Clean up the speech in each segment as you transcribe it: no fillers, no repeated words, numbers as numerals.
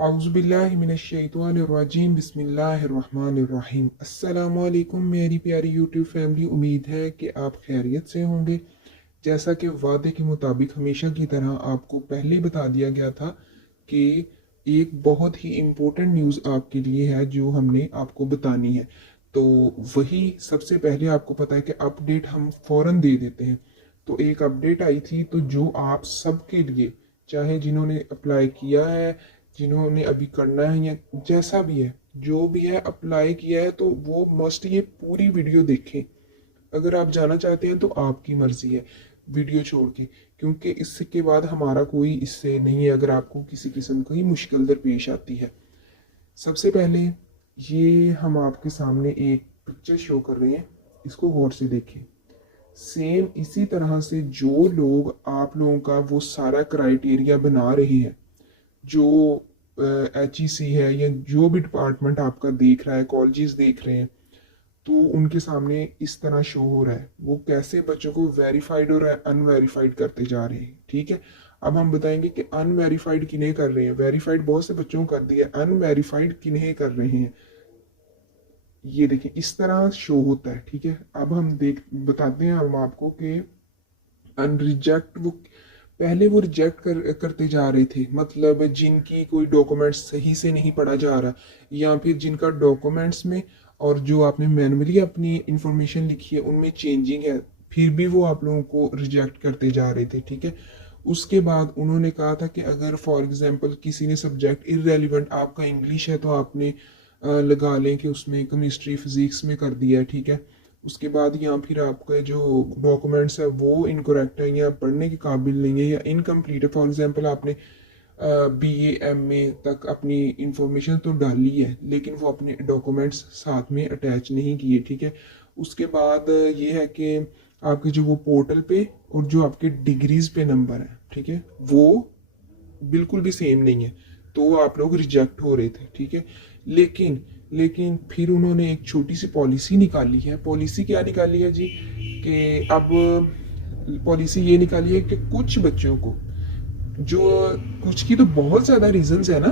औज़ुबिल्लाहिमिनश्शैतानिर्रजीम बिस्मिल्लाहिर्रहमानिर्रहीम। अस्सलामुअलैकुम मेरी प्यारी यूट्यूब फैमिली, उम्मीद है कि आप खैरियत से होंगे। जैसा कि वादे के मुताबिक हमेशा की तरह आपको पहले बता दिया गया था कि एक बहुत ही इम्पोर्टेंट न्यूज़ आपके लिए है जो हमने आपको बतानी है। तो वही सबसे पहले आपको पता है कि अपडेट हम फ़ौरन दे देते हैं। तो एक अपडेट आई थी तो जो आप सबके लिए, चाहे जिन्होंने अप्लाई किया है, जिन्होंने अभी करना है या जैसा भी है, जो भी है अप्लाई किया है, तो वो मस्ट ये पूरी वीडियो देखें। अगर आप जाना चाहते हैं तो आपकी मर्जी है वीडियो छोड़ के, क्योंकि इसके बाद हमारा कोई इससे नहीं है अगर आपको किसी किस्म की मुश्किल दरपेश आती है। सबसे पहले ये हम आपके सामने एक पिक्चर शो कर रहे हैं, इसको गौर से देखें। सेम इसी तरह से जो लोग आप लोगों का वो सारा क्राइटेरिया बना रहे हैं, जो HEC है या जो भी डिपार्टमेंट आपका देख रहा है, कॉलेजेस देख रहे हैं, तो उनके सामने इस तरह शो हो रहा है वो कैसे बच्चों को वेरीफाइड और अनवेरीफाइड करते जा रहे हैं। ठीक है, अब हम बताएंगे कि अनवेरीफाइड किन्हें कर रहे हैं, वेरीफाइड बहुत से बच्चों को कर दिया, अनवेरीफाइड किन्हें कर रहे हैं। ये देखिए इस तरह शो होता है। ठीक है, अब हम बताते हैं हम आपको कि अनरिजेक्ट वो पहले वो करते जा रहे थे, मतलब जिनकी कोई डॉक्यूमेंट्स सही से नहीं पढ़ा जा रहा, या फिर जिनका डॉक्यूमेंट्स में और जो आपने मैनुअली अपनी इंफॉर्मेशन लिखी है उनमें चेंजिंग है, फिर भी वो आप लोगों को रिजेक्ट करते जा रहे थे। ठीक है, उसके बाद उन्होंने कहा था कि अगर फॉर एग्जांपल किसी ने सब्जेक्ट इररेलेवेंट, आपका इंग्लिश है तो आपने लगा लें कि उसमें केमिस्ट्री फिजिक्स में कर दिया है। ठीक है, उसके बाद या फिर आपके जो डॉक्यूमेंट्स है वो इनकरेक्ट है या पढ़ने के काबिल नहीं है या इनकम्प्लीट है। फॉर एग्जांपल आपने BA MA तक अपनी इंफॉर्मेशन तो डाली है लेकिन वो अपने डॉक्यूमेंट्स साथ में अटैच नहीं किए। ठीक है, उसके बाद ये है कि आपके जो वो पोर्टल पे और जो आपके डिग्रीज पे नंबर है, ठीक है, वो बिल्कुल भी सेम नहीं है, तो आप लोग रिजेक्ट हो रहे थे। ठीक है, लेकिन लेकिन फिर उन्होंने एक छोटी सी पॉलिसी निकाली है। पॉलिसी क्या निकाली है जी, कि अब पॉलिसी ये निकाली है कि कुछ बच्चों को, जो कुछ की तो बहुत ज़्यादा रीजंस है ना,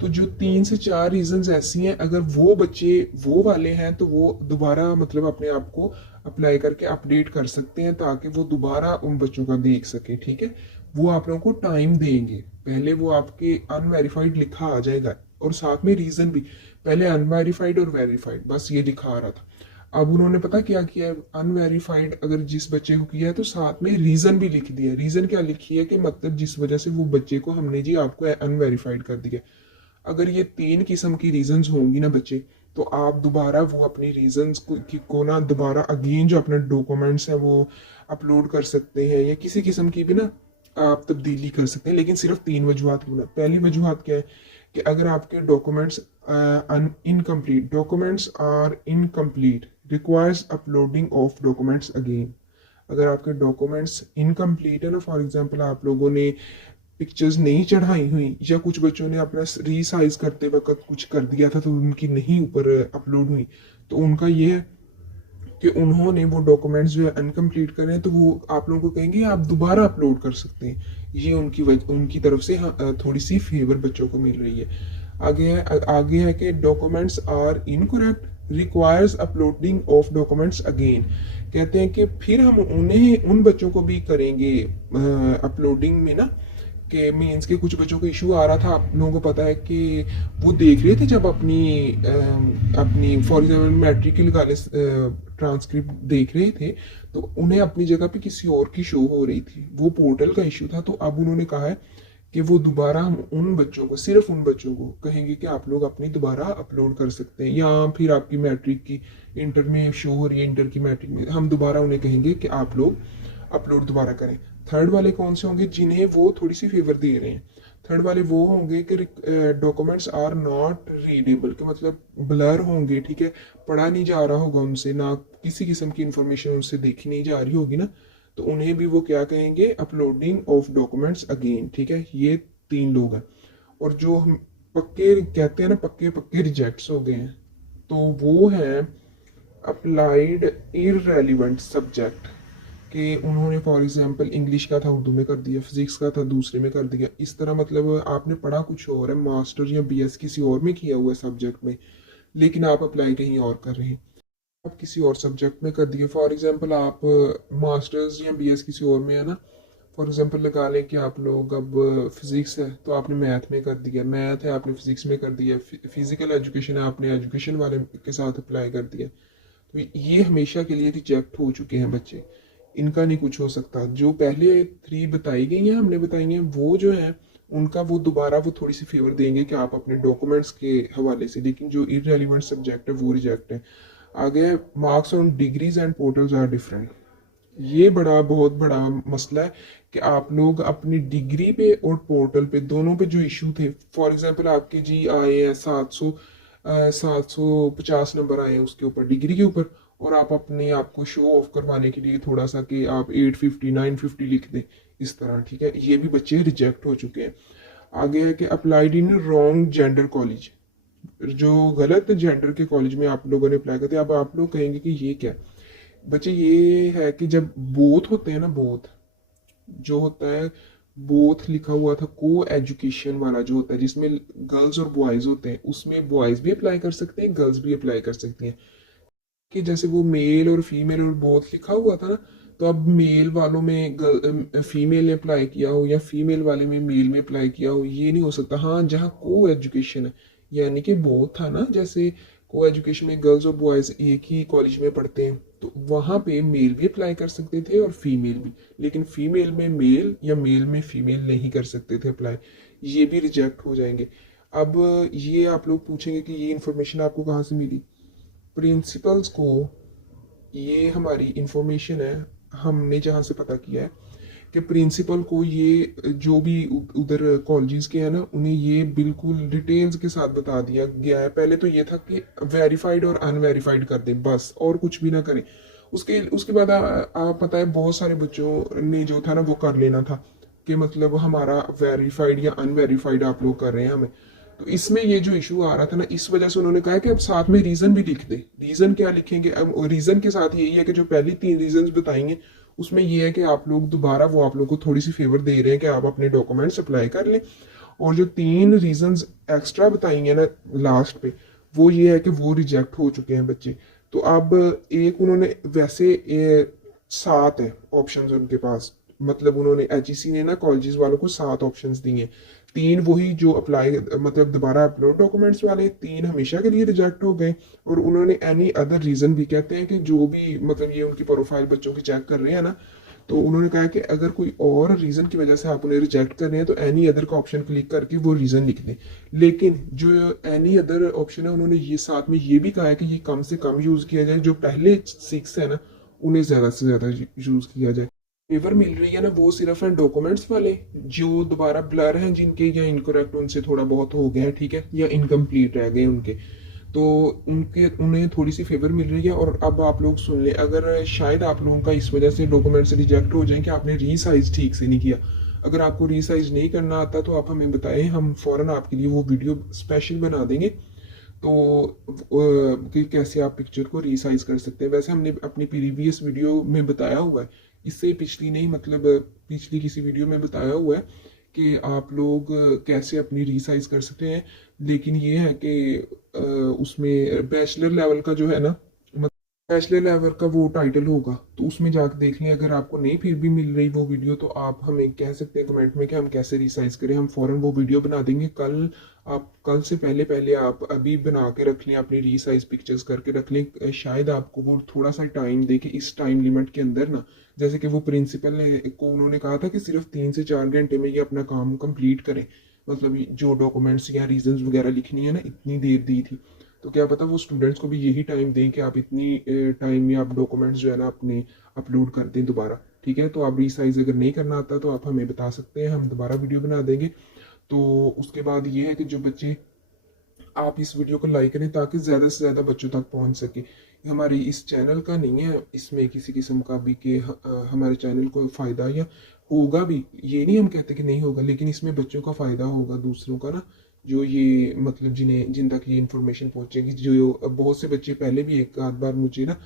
तो जो 3 से 4 रीजंस ऐसी हैं, अगर वो बच्चे वो वाले हैं तो वो दोबारा मतलब अपने आप को अप्लाई करके अपडेट कर सकते हैं ताकि वो दोबारा उन बच्चों का देख सके। ठीक है, वो आप लोगों को टाइम देंगे, पहले वो आपके अनवेरीफाइड लिखा आ जाएगा और साथ में रीजन भी, पहले अनवेरीफाइड और वेरीफाइड बस ये दिखा रहा था। अब उन्होंने पता क्या किया है, अनवेरीफाइड अगर जिस बच्चे को किया है तो साथ में रीजन भी लिख दिया। रीजन क्या लिखी है कि मतलब जिस वजह से वो बच्चे को हमने जी आपको अनवेरीफाइड कर दिया। अगर ये 3 किस्म की रीजंस होंगी ना बच्चे, तो आप दोबारा वो अपनी रीजंस को ना दोबारा अगेन जो अपने डॉक्यूमेंट्स हैं वो अपलोड कर सकते हैं, या किसी किस्म की भी ना आप तब्दीली कर सकते हैं, लेकिन सिर्फ 3 वजूहत की। पहली वजूहत क्या है कि अगर आपके documents incomplete, documents are incomplete requires uploading of documents again. अगर आपके डॉक्यूमेंट्स इनकम्प्लीट है ना, फॉर एग्जांपल आप लोगों ने पिक्चर्स नहीं चढ़ाई हुई या कुछ बच्चों ने अपना रीसाइज करते वक्त कुछ कर दिया था तो उनकी नहीं ऊपर अपलोड हुई, तो उनका ये है कि उन्होंने वो डॉक्यूमेंट्स जो है अनकम्प्लीट करें, तो वो आप लोगों को कहेंगे आप दोबारा अपलोड कर सकते हैं। ये उनकी तरफ से थोड़ी सी फेवर बच्चों को मिल रही है। आगे है कि documents are incorrect requires uploading of documents again. कहते हैं कि फिर हम उन्हें उन बच्चों को भी करेंगे अपलोडिंग में ना, के मीन्स के कुछ बच्चों को इशू आ रहा था। आप लोगों को पता है कि वो देख रहे थे जब अपनी फॉर एग्जाम्पल मैट्रिक की निकाले ट्रांसक्रिप्ट देख रहे थे, तो उन्हें अपनी जगह पे किसी और की शो हो रही थी, वो पोर्टल का इशू था। तो अब उन्होंने कहा है कि वो दोबारा हम उन बच्चों को, सिर्फ उन बच्चों को कहेंगे कि आप लोग अपनी दोबारा अपलोड कर सकते हैं, या फिर आपकी मैट्रिक की इंटर में शो हो रही है, इंटर की मैट्रिक में, हम दोबारा उन्हें कहेंगे कि आप लोग अपलोड दोबारा करें। थर्ड वाले कौन से होंगे, जिन्हें वो थोड़ी सी फेवर दे रहे हैं। थर्ड वाले वो होंगे कि डॉक्यूमेंट्स आर नॉट रीडेबल, के मतलब ब्लर होंगे। ठीक है, पढ़ा नहीं जा रहा होगा उनसे, ना किसी किस्म की इंफॉर्मेशन उनसे देखी नहीं जा रही होगी ना, तो उन्हें भी वो क्या कहेंगे, अपलोडिंग ऑफ डॉक्यूमेंट्स अगेन। ठीक है, ये 3 लोग हैं। और जो हम पक्के कहते हैं ना, पक्के पक्के रिजेक्ट्स हो गए हैं, तो वो हैं अप्लाइड इररेलेवेंट सब्जेक्ट। कि उन्होंने फॉर एग्जांपल इंग्लिश का था उर्दू में कर दिया, फिजिक्स का था दूसरे में कर दिया। इस तरह मतलब आपने पढ़ा कुछ और है, मास्टर या बीएस किसी और में किया हुआ है सब्जेक्ट में, लेकिन आप अप्लाई कहीं और कर रहे हैं। आप किसी और सब्जेक्ट में कर दिए, फॉर एग्जांपल आप मास्टर्स या बीएस किसी और में है ना, फॉर एग्जांपल लगा लें कि आप लोग अब फिजिक्स है तो आपने मैथ में कर दिया, मैथ है आपने फिजिक्स में कर दिया, फिजिकल एजुकेशन है आपने एजुकेशन वाले के साथ अप्लाई कर दिया। तो ये हमेशा के लिए रिजेक्ट हो चुके हैं बच्चे, इनका नहीं कुछ हो सकता। जो पहले 3 बताई गई हैं हमने बताई हैं वो जो है उनका वो दोबारा वो थोड़ी सी फेवर देंगे कि आप अपने डॉक्यूमेंट्स के हवाले से, लेकिन जो इररेलेवेंट सब्जेक्ट है वो रिजेक्ट है। आगे marks on degrees and portals are different. ये बड़ा बहुत बड़ा मसला है कि आप लोग अपनी डिग्री पे और पोर्टल पे दोनों पे जो इशू थे, फॉर एग्जांपल आपके जी आए हैं 750 नंबर आए हैं उसके ऊपर डिग्री के ऊपर, और आप अपने आप को शो ऑफ करवाने के लिए थोड़ा सा कि आप 850 950 लिख दें इस तरह, ठीक है, ये भी बच्चे रिजेक्ट हो चुके हैं। आगे है कि applied in wrong gender college, जो गलत जेंडर के कॉलेज में आप लोगों ने अप्लाई करते हैं। अब आप लोग कहेंगे कि ये क्या बच्चे, ये है कि जब बोथ होते हैं ना, बोथ जो होता है, बोथ लिखा हुआ था को एजुकेशन वाला जो होता है जिसमें गर्ल्स और बॉयज होते हैं, उसमें बॉयज भी अप्लाई कर सकते हैं गर्ल्स भी अप्लाई कर सकती हैं। कि जैसे वो मेल और फीमेल और बोथ लिखा हुआ था ना, तो अब मेल वालों में फीमेल ने अप्लाई किया हो या फीमेल वाले में मेल में अप्लाई किया हो, ये नहीं हो सकता। हाँ, जहाँ को एजुकेशन है यानी कि बोथ था ना, जैसे को एजुकेशन में गर्ल्स और बॉयज एक ही कॉलेज में पढ़ते हैं तो वहाँ पे मेल भी अप्लाई कर सकते थे और फीमेल भी, लेकिन फीमेल में मेल या मेल में फीमेल नहीं कर सकते थे अप्लाई, ये भी रिजेक्ट हो जाएंगे। अब ये आप लोग पूछेंगे कि ये इन्फॉर्मेशन आपको कहाँ से मिली। प्रिंसिपल्स को ये हमारी इंफॉर्मेशन है, हमने जहाँ से पता किया है कि प्रिंसिपल को ये जो भी उधर कॉलेजेस के हैं ना, उन्हें ये बिल्कुल डिटेल्स के साथ बता दिया गया है। पहले तो ये था कि वेरीफाइड और अनवेरीफाइड कर दें बस, और कुछ भी ना करें। उसके उसके बाद आप पता है बहुत सारे बच्चों ने जो था ना वो कर लेना था कि मतलब हमारा वेरीफाइड या अनवेरीफाइड आप लोग कर रहे हैं हमें। तो इसमें ये जो इशू आ रहा था ना, इस वजह से उन्होंने कहा कि अब साथ में रीजन भी लिख दे। रीजन क्या लिखेंगे, अब रीजन के साथ यही है कि जो पहली 3 रीजन बताएंगे उसमें ये है कि आप लोग दोबारा वो आप लोग को थोड़ी सी फेवर दे रहे हैं कि आप अपने डॉक्यूमेंट्स अप्लाई कर लें। और जो 3 रीजंस एक्स्ट्रा बताएंगे ना लास्ट पे, वो ये है कि वो रिजेक्ट हो चुके हैं बच्चे। तो अब एक उन्होंने वैसे 7 है ऑप्शंस उनके पास, मतलब उन्होंने एचईसी ने ना कॉलेजेस वालों को 7 ऑप्शंस दिए। 3 वही जो अप्लाई मतलब दोबारा अपलोड डॉक्यूमेंट्स वाले, 3 हमेशा के लिए रिजेक्ट हो गए। और उन्होंने एनी अदर रीजन भी कहते हैं कि जो भी मतलब ये उनकी प्रोफाइल बच्चों की चेक कर रहे हैं ना, तो उन्होंने कहा कि अगर कोई और रीजन की वजह से आप उन्हें रिजेक्ट कर रहे हैं तो एनी अदर का ऑप्शन क्लिक करके वो रीजन लिख दें। लेकिन जो एनी अदर ऑप्शन है उन्होंने ये साथ में ये भी कहा है कि ये कम से कम यूज किया जाए, जो पहले 6 है ना उन्हें ज्यादा से ज्यादा यूज किया जाए। फेवर मिल रही है ना वो सिर्फ है डॉक्यूमेंट्स वाले जो दोबारा ब्लर हैं जिनके या इनकरेक्ट उनसे थोड़ा बहुत हो गया है, ठीक है, या इनकम्प्लीट रह गए उनके, तो उनके उन्हें थोड़ी सी फेवर मिल रही है। और अब आप लोग सुन लें, अगर शायद आप लोगों का इस वजह से डॉक्यूमेंट्स रिजेक्ट हो जाए कि आपने रीसाइज ठीक से नहीं किया। अगर आपको रीसाइज नहीं करना आता तो आप हमें बताएं, हम फौरन आपके लिए वो वीडियो स्पेशल बना देंगे तो कि कैसे आप पिक्चर को रीसाइज कर सकते हैं। वैसे हमने अपनी प्रीवियस वीडियो में बताया हुआ है, इससे पिछली नहीं, मतलब पिछली किसी वीडियो में बताया हुआ है कि आप लोग कैसे अपनी रीसाइज कर सकते हैं। लेकिन ये है कि उसमें बैचलर लेवल का जो है ना, बैचलर लेवल का वो टाइटल होगा तो उसमें जाकर देख लें। अगर आपको नहीं फिर भी मिल रही वो वीडियो तो आप हमें कह सकते हैं कमेंट में कि हम कैसे रिसाइज करें, हम फौरन वो वीडियो बना देंगे। कल आप कल से पहले पहले आप अभी बना के रख लें, अपनी रीसाइज पिक्चर्स करके रख लें। शायद आपको वो थोड़ा सा टाइम दे कि इस टाइम लिमिट के अंदर ना, जैसे कि वो प्रिंसिपल ने को उन्होंने कहा था कि सिर्फ 3 से 4 घंटे में ये अपना काम कंप्लीट करें, मतलब जो डॉक्यूमेंट्स या रीजंस वगैरह लिखनी है ना इतनी देर दी थी। तो क्या पता वो स्टूडेंट्स को भी यही टाइम दें कि आप इतनी टाइम में आप डॉक्यूमेंट्स जो है ना अपने अपलोड कर दें दोबारा, ठीक है। तो आप रीसाइज अगर नहीं करना आता तो आप हमें बता सकते हैं, हम दोबारा वीडियो बना देंगे। तो उसके बाद ये है कि जो बच्चे, आप इस वीडियो को लाइक करें ताकि ज़्यादा से ज़्यादा बच्चों तक पहुंच सके। हमारे इस चैनल का नहीं है इसमें किसी किस्म का भी कि हमारे चैनल को फ़ायदा या होगा भी, ये नहीं हम कहते कि नहीं होगा, लेकिन इसमें बच्चों का फ़ायदा होगा दूसरों का ना, जो ये मतलब जिन तक ये इन्फॉर्मेशन पहुंचेगी। जो बहुत से बच्चे पहले भी एक आध बार मुझे ना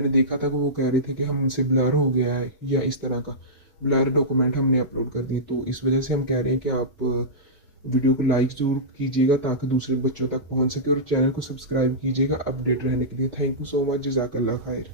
मैंने देखा था कि वो कह रहे थे कि हमसे ब्लर हो गया है या इस तरह का ब्लर डॉक्यूमेंट हमने अपलोड कर दिए। तो इस वजह से हम कह रहे हैं कि आप वीडियो को लाइक ज़रूर कीजिएगा ताकि दूसरे बच्चों तक पहुंच सके, और चैनल को सब्सक्राइब कीजिएगा अपडेट रहने के लिए। थैंक यू सो मच, जज़ाकल्लाह खैर।